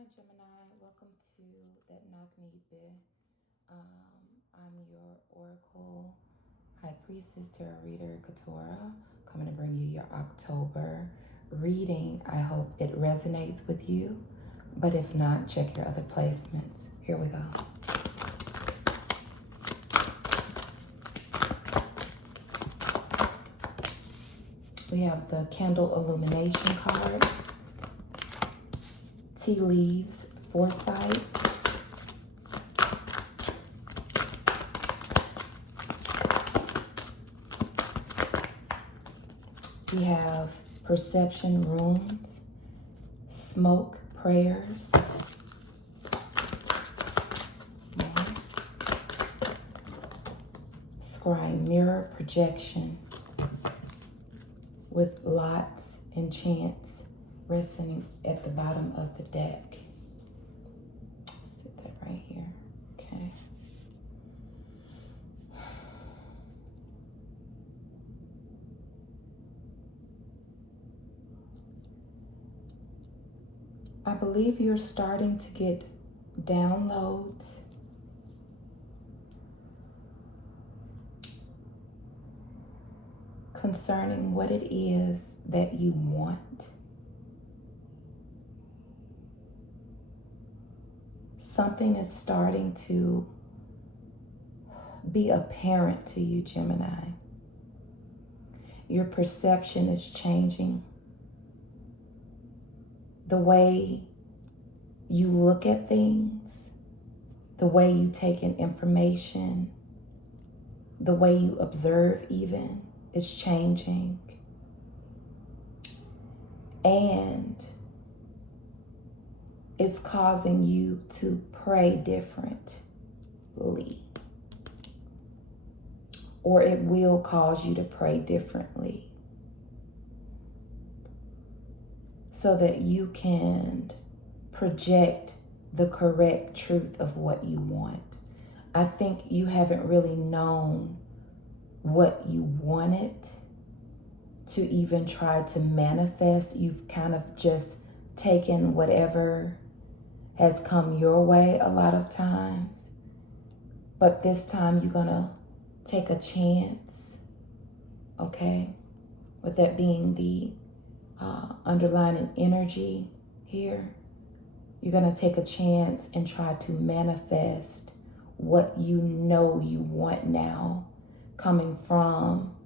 Hi Gemini, welcome to ThatKnockKneedBih. I'm your Oracle High Priestess Tarot Reader Katora, coming to bring you your October reading. I hope it resonates with you, but if not, check your other placements. Here we go. We have the Candle Illumination card, Tea Leaves Foresight, we have Perception Runes, Smoke Prayers, Scrying Mirror Projection, with lots and chants resting at the bottom of the deck. Sit that right here, okay. I believe you're starting to get downloads concerning what it is that you want. Something is starting to be apparent to you, Gemini. Your perception is changing. The way you look at things, the way you take in information, the way you observe even is changing. And it's causing you to pray differently. Or it will cause you to pray differently, so that you can project the correct truth of what you want. I think you haven't really known what you wanted to even try to manifest. You've kind of just taken whatever has come your way a lot of times. But this time you're gonna take a chance, okay? With that being the underlying energy here, you're gonna take a chance and try to manifest what you know you want now, coming from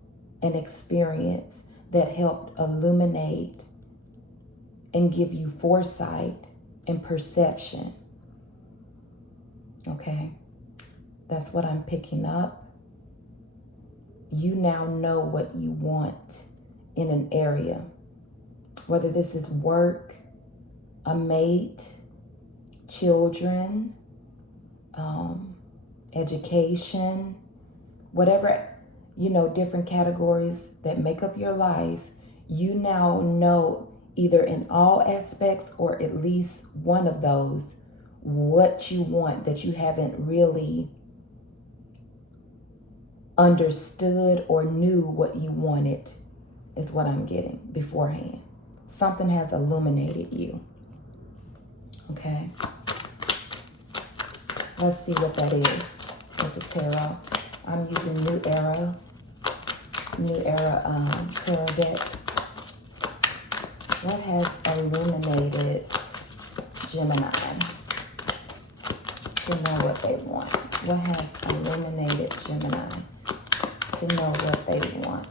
an experience that helped illuminate and give you foresight and perception, okay? That's what I'm picking up. You now know what you want in an area, whether this is work, a mate, children, education, whatever, different categories that make up your life. You now know, either in all aspects or at least one of those, what you want that you haven't really understood or knew what you wanted, is what I'm getting beforehand. Something has illuminated you, okay? Let's see what that is with the tarot. I'm using New Era tarot deck. What has illuminated Gemini to know what they want? What has illuminated Gemini to know what they want?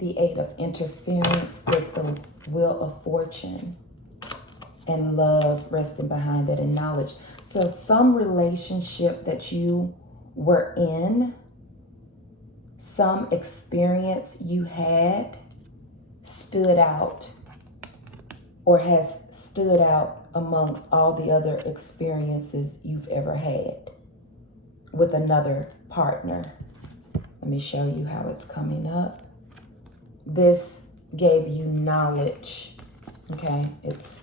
The Eight of Interference with the Wheel of Fortune, and love resting behind that, and knowledge. So some relationship that you were in, some experience you had stood out, or has stood out amongst all the other experiences you've ever had with another partner. Let me show you how it's coming up. This gave you knowledge, okay? Let's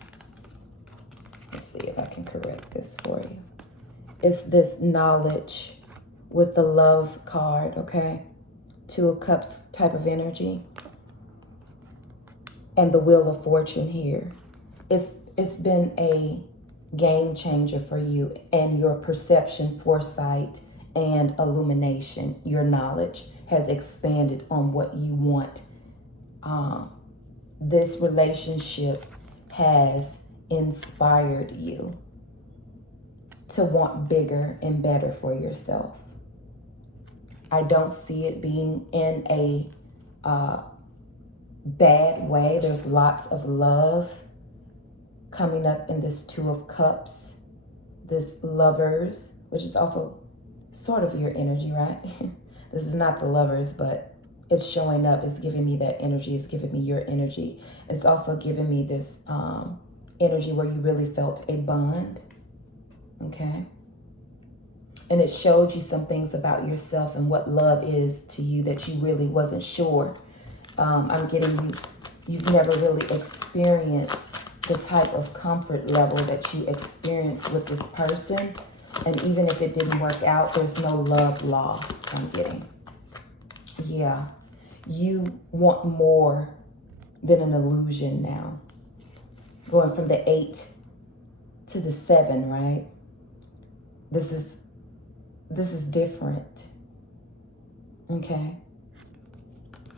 see if I can correct this for you. It's this knowledge with the love card, okay? Two of Cups type of energy. And the Wheel of Fortune here. It's been a game changer for you and your perception, foresight, and illumination. Your knowledge has expanded on what you want. This relationship has inspired you to want bigger and better for yourself. I don't see it being in a bad way. There's lots of love coming up in this Two of Cups, this Lovers, which is also sort of your energy, right? This is not the Lovers, but it's showing up. It's giving me that energy. It's giving me your energy. It's also giving me this energy where you really felt a bond, okay? And it showed you some things about yourself and what love is to you that you really wasn't sure. I'm getting you've never really experienced the type of comfort level that you experienced with this person. And even if it didn't work out, there's no love lost, I'm getting. Yeah, you want more than an illusion now. Going from the 8 to the 7, right? This is different, okay?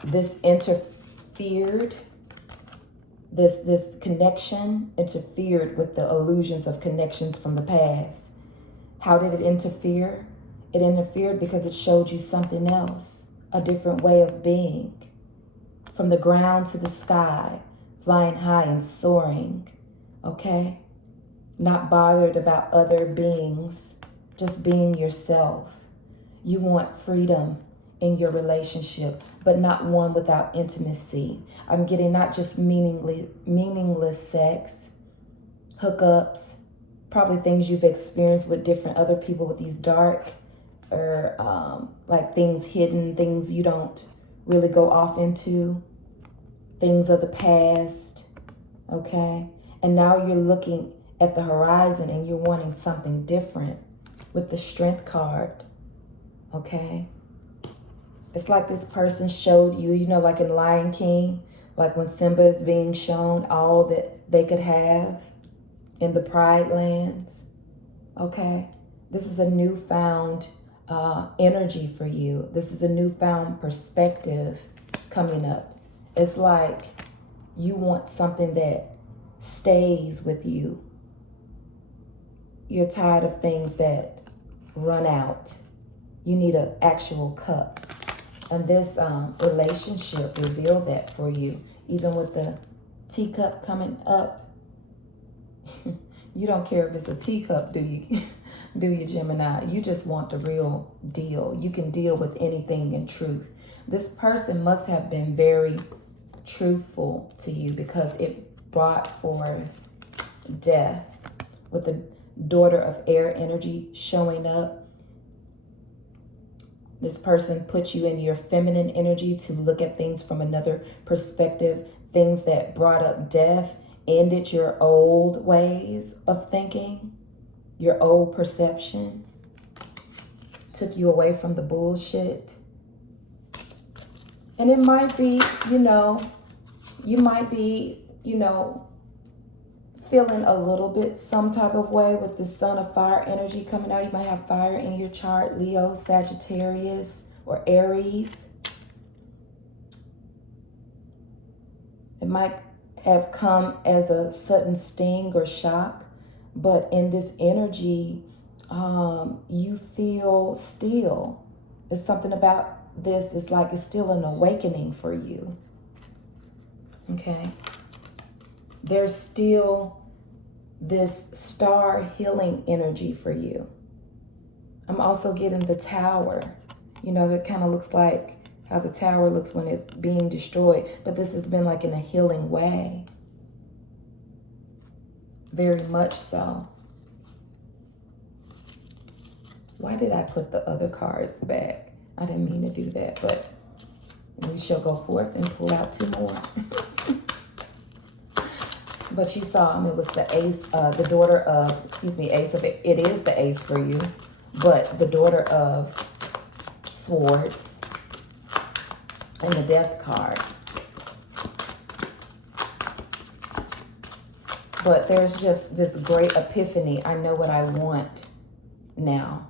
This interfered, this connection interfered with the illusions of connections from the past. How did it interfere? It interfered because it showed you something else, a different way of being. From the ground to the sky, flying high and soaring, okay? Not bothered about other beings, just being yourself. You want freedom in your relationship, but not one without intimacy. I'm getting not just meaningless sex, hookups, probably things you've experienced with different other people with these dark or like things hidden, things you don't really go off into, things of the past, okay? And now you're looking at the horizon and you're wanting something different with the Strength card, okay? It's like this person showed you, you know, like in Lion King, like when Simba is being shown all that they could have in the Pride Lands, okay? This is a newfound energy for you. This is a newfound perspective coming up. It's like you want something that stays with you. You're tired of things that run out. You need an actual cup. And this relationship revealed that for you. Even with the teacup coming up. You don't care if it's a teacup, do you? Do you, Gemini? You just want the real deal. You can deal with anything in truth. This person must have been very truthful to you because it brought forth death. With the Daughter of Air energy showing up. This person puts you in your feminine energy to look at things from another perspective. Things that brought up death, ended your old ways of thinking, your old perception, took you away from the bullshit. And it might be, you know, you might be, you know, feeling a little bit some type of way with the Sun of Fire energy coming out. You might have fire in your chart, Leo, Sagittarius, or Aries. It might have come as a sudden sting or shock, but in this energy, you feel still. It's something about this. It's like it's still an awakening for you. Okay. There's still this star healing energy for you. I'm also getting the Tower. You know, that kind of looks like how the Tower looks when it's being destroyed. But this has been like in a healing way. Very much so. Why did I put the other cards back? I didn't mean to do that, but we shall go forth and pull out 2 more. But you saw him, it was the Ace, the Daughter of, Ace of, it is the Ace for you, but the Daughter of Swords, and the Death card. But there's just this great epiphany. I know what I want now.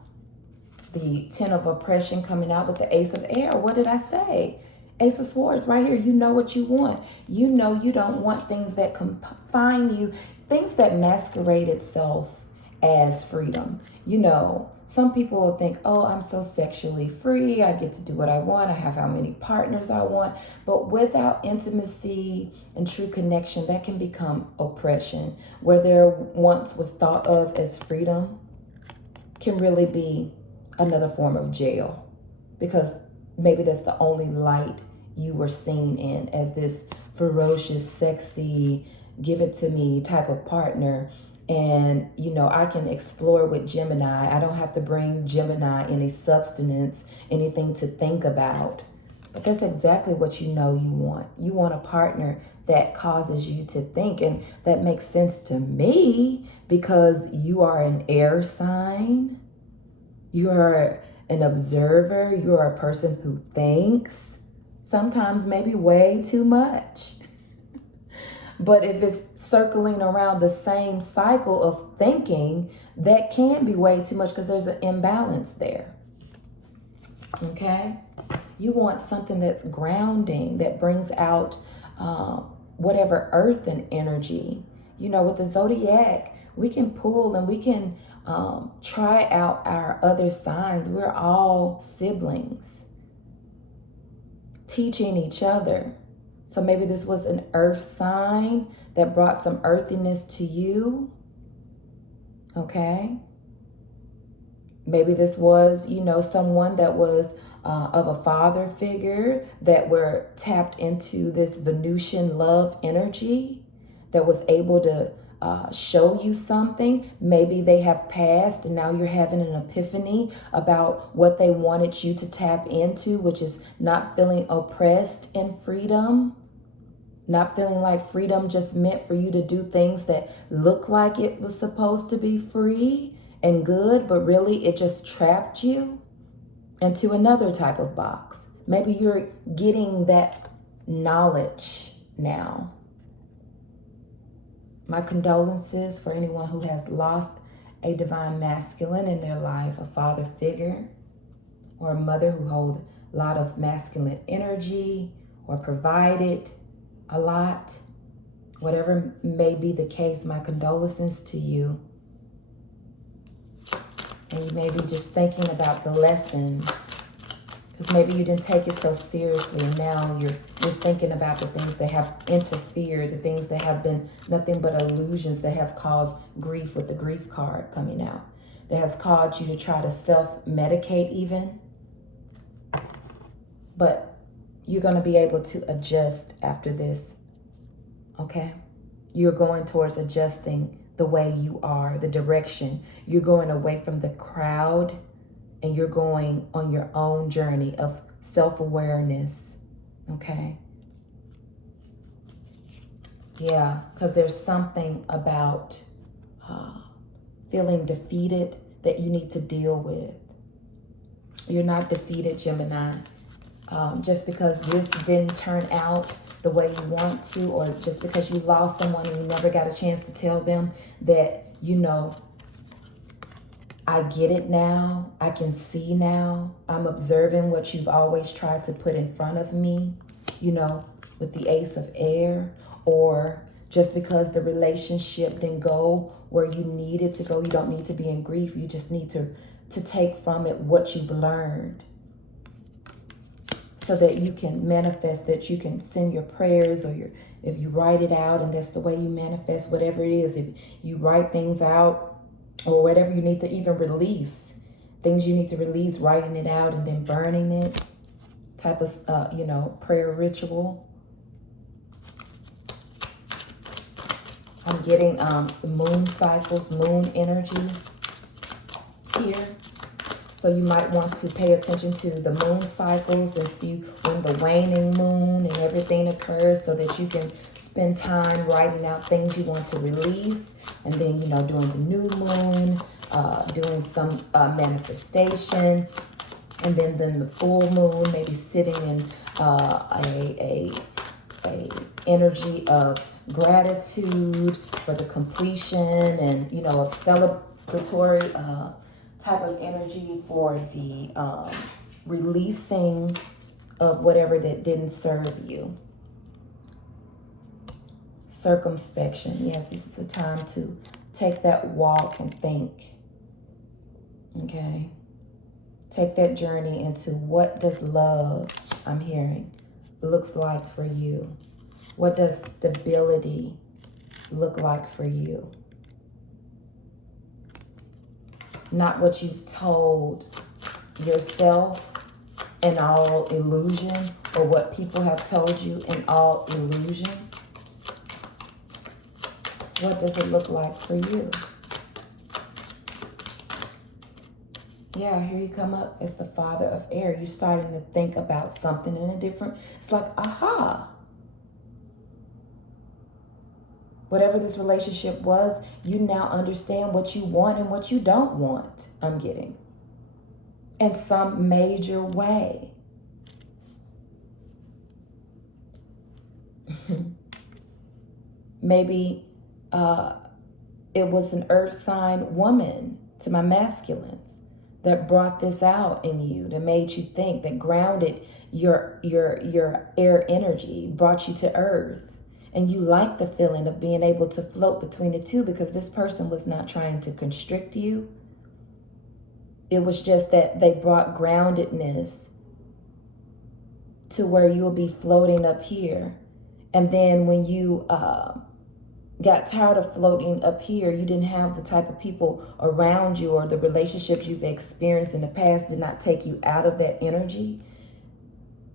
The Ten of Oppression coming out with the Ace of Air. What did I say? Ace of Swords right here. You know what you want. You know you don't want things that confine you, things that masquerade itself as freedom. You know, some people will think, oh, I'm so sexually free. I get to do what I want. I have how many partners I want. But without intimacy and true connection, that can become oppression. Where there once was thought of as freedom can really be another form of jail, because maybe that's the only light you were seen in, as this ferocious, sexy, give it to me type of partner. And, you know, I can explore with Gemini. I don't have to bring Gemini any substance, anything to think about. But that's exactly what you know you want. You want a partner that causes you to think. And that makes sense to me because you are an air sign. You are an observer. You are a person who thinks, sometimes maybe way too much. But if it's circling around the same cycle of thinking, that can be way too much because there's an imbalance there. Okay? You want something that's grounding, that brings out whatever earth and energy. You know, with the zodiac, we can pull and we can try out our other signs. We're all siblings, teaching each other. So maybe this was an earth sign that brought some earthiness to you. Okay. Maybe this was, you know, someone that was of a father figure that were tapped into this Venusian love energy that was able to show you something. Maybe they have passed and now you're having an epiphany about what they wanted you to tap into, which is not feeling oppressed in freedom, not feeling like freedom just meant for you to do things that look like it was supposed to be free and good, but really it just trapped you into another type of box. Maybe you're getting that knowledge now. My condolences for anyone who has lost a divine masculine in their life, a father figure or a mother who hold a lot of masculine energy or provided a lot. Whatever may be the case, my condolences to you. And you may be just thinking about the lessons, because maybe you didn't take it so seriously, and now you're thinking about the things that have interfered, the things that have been nothing but illusions that have caused grief, with the grief card coming out, that has caused you to try to self-medicate even. But you're going to be able to adjust after this, okay? You're going towards adjusting the way you are, the direction. You're going away from the crowd, and you're going on your own journey of self-awareness, okay? Yeah, because there's something about feeling defeated that you need to deal with. You're not defeated, Gemini. Just because this didn't turn out the way you want to, or just because you lost someone and you never got a chance to tell them that, you know, I get it now. I can see now. I'm observing what you've always tried to put in front of me, you know, with the Ace of Air. Or just because the relationship didn't go where you needed to go, you don't need to be in grief. You just need to take from it what you've learned, so that you can manifest, that you can send your prayers, or if you write it out, and that's the way you manifest whatever it is. If you write things out, or whatever you need to even release, things you need to release, writing it out and then burning it, type of, you know, prayer ritual. I'm getting moon cycles, moon energy here. So you might want to pay attention to the moon cycles and see when the waning moon and everything occurs, so that you can spend time writing out things you want to release. And then, you know, during the new moon, doing some manifestation. And then the full moon, maybe sitting in a energy of gratitude for the completion and, you know, of celebratory type of energy for the releasing of whatever that didn't serve you. Circumspection. Yes, this is a time to take that walk and think. Okay. Take that journey into what does love, I'm hearing, looks like for you. What does stability look like for you? Not what you've told yourself in all illusion, or what people have told you in all illusion. So what does it look like for you? Yeah, here you come up as the father of air. You're starting to think about something in a different, it's like, aha. Whatever this relationship was, you now understand what you want and what you don't want, I'm getting. In some major way. Maybe it was an earth sign woman to my masculines that brought this out in you, that made you think, that grounded your air energy, brought you to earth. And you like the feeling of being able to float between the two, because this person was not trying to constrict you. It was just that they brought groundedness to where you'll be floating up here. And then when you got tired of floating up here, you didn't have the type of people around you, or the relationships you've experienced in the past did not take you out of that energy.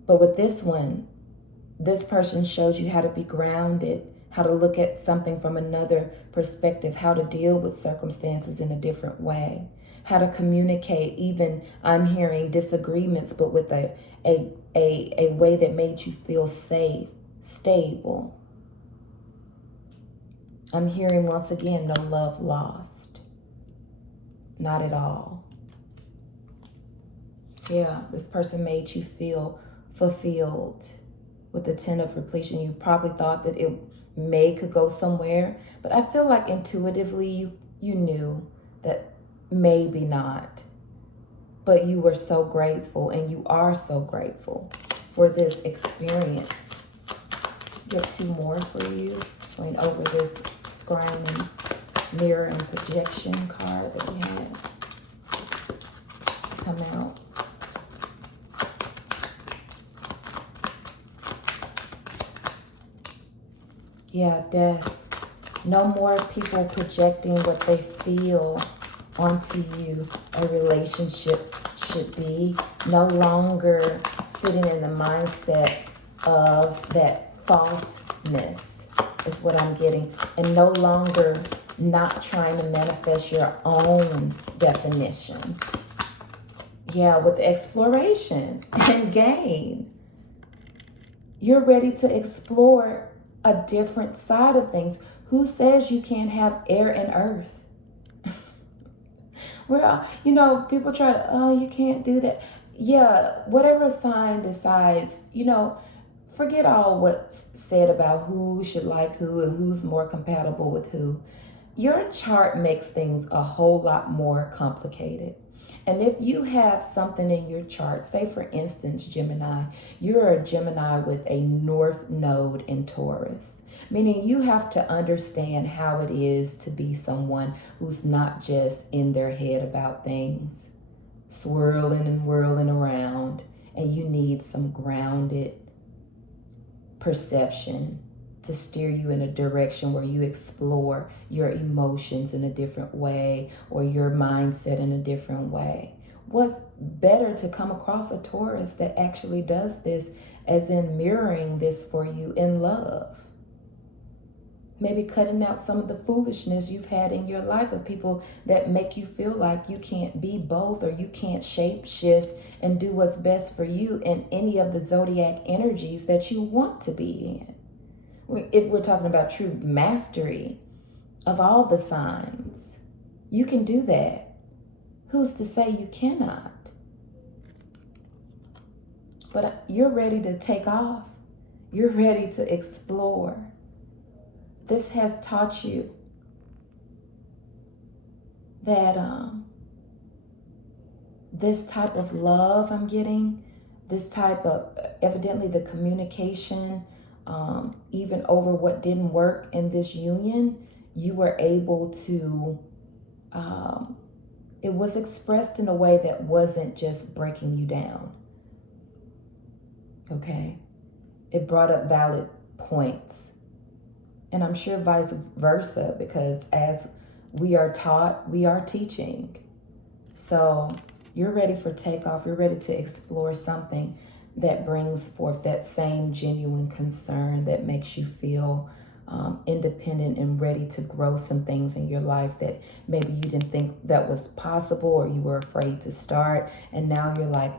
But with this one, this person shows you how to be grounded, how to look at something from another perspective, how to deal with circumstances in a different way, how to communicate, even I'm hearing disagreements, but with a way that made you feel safe, stable. I'm hearing once again, no love lost. Not at all. Yeah, this person made you feel fulfilled. With the 10 of repletion, you probably thought that it could go somewhere, but I feel like intuitively you knew that maybe not. But you were so grateful, and you are so grateful for this experience. Get 2 more for you. Going over this scrying and mirror and projection card that we had to come out. Yeah, death. No more people projecting what they feel onto you a relationship should be. No longer sitting in the mindset of that falseness is what I'm getting. And no longer not trying to manifest your own definition. Yeah, with exploration and gain. You're ready to explore a different side of things. Who says you can't have air and earth? Well, you know, people try to, oh, you can't do that. Yeah, whatever sign decides, you know, forget all what's said about who should like who and who's more compatible with who. Your chart makes things a whole lot more complicated. And if you have something in your chart, say for instance, Gemini, you're a Gemini with a North Node in Taurus, meaning you have to understand how it is to be someone who's not just in their head about things, swirling and whirling around, and you need some grounded perception to steer you in a direction where you explore your emotions in a different way, or your mindset in a different way. What's better to come across a Taurus that actually does this, as in mirroring this for you in love? Maybe cutting out some of the foolishness you've had in your life of people that make you feel like you can't be both, or you can't shape shift and do what's best for you in any of the zodiac energies that you want to be in. If we're talking about true mastery of all the signs, you can do that. Who's to say you cannot? But you're ready to take off. You're ready to explore. This has taught you that this type of love I'm getting, this type of, evidently the communication, even over what didn't work in this union, you were able to, it was expressed in a way that wasn't just breaking you down. Okay? It brought up valid points. And I'm sure vice versa, because as we are taught, we are teaching. So you're ready for takeoff. You're ready to explore something that brings forth that same genuine concern that makes you feel independent and ready to grow some things in your life that maybe you didn't think that was possible, or you were afraid to start. And now you're like,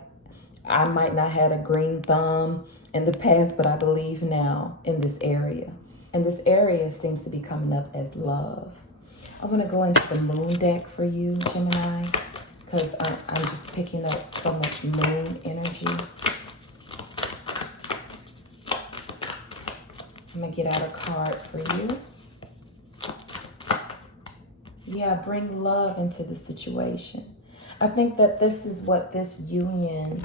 I might not have had a green thumb in the past, but I believe now in this area. And this area seems to be coming up as love. I want to go into the moon deck for you, Gemini, because I'm just picking up so much moon energy. I'm going to get out a card for you. Yeah, bring love into the situation. I think that this is what this union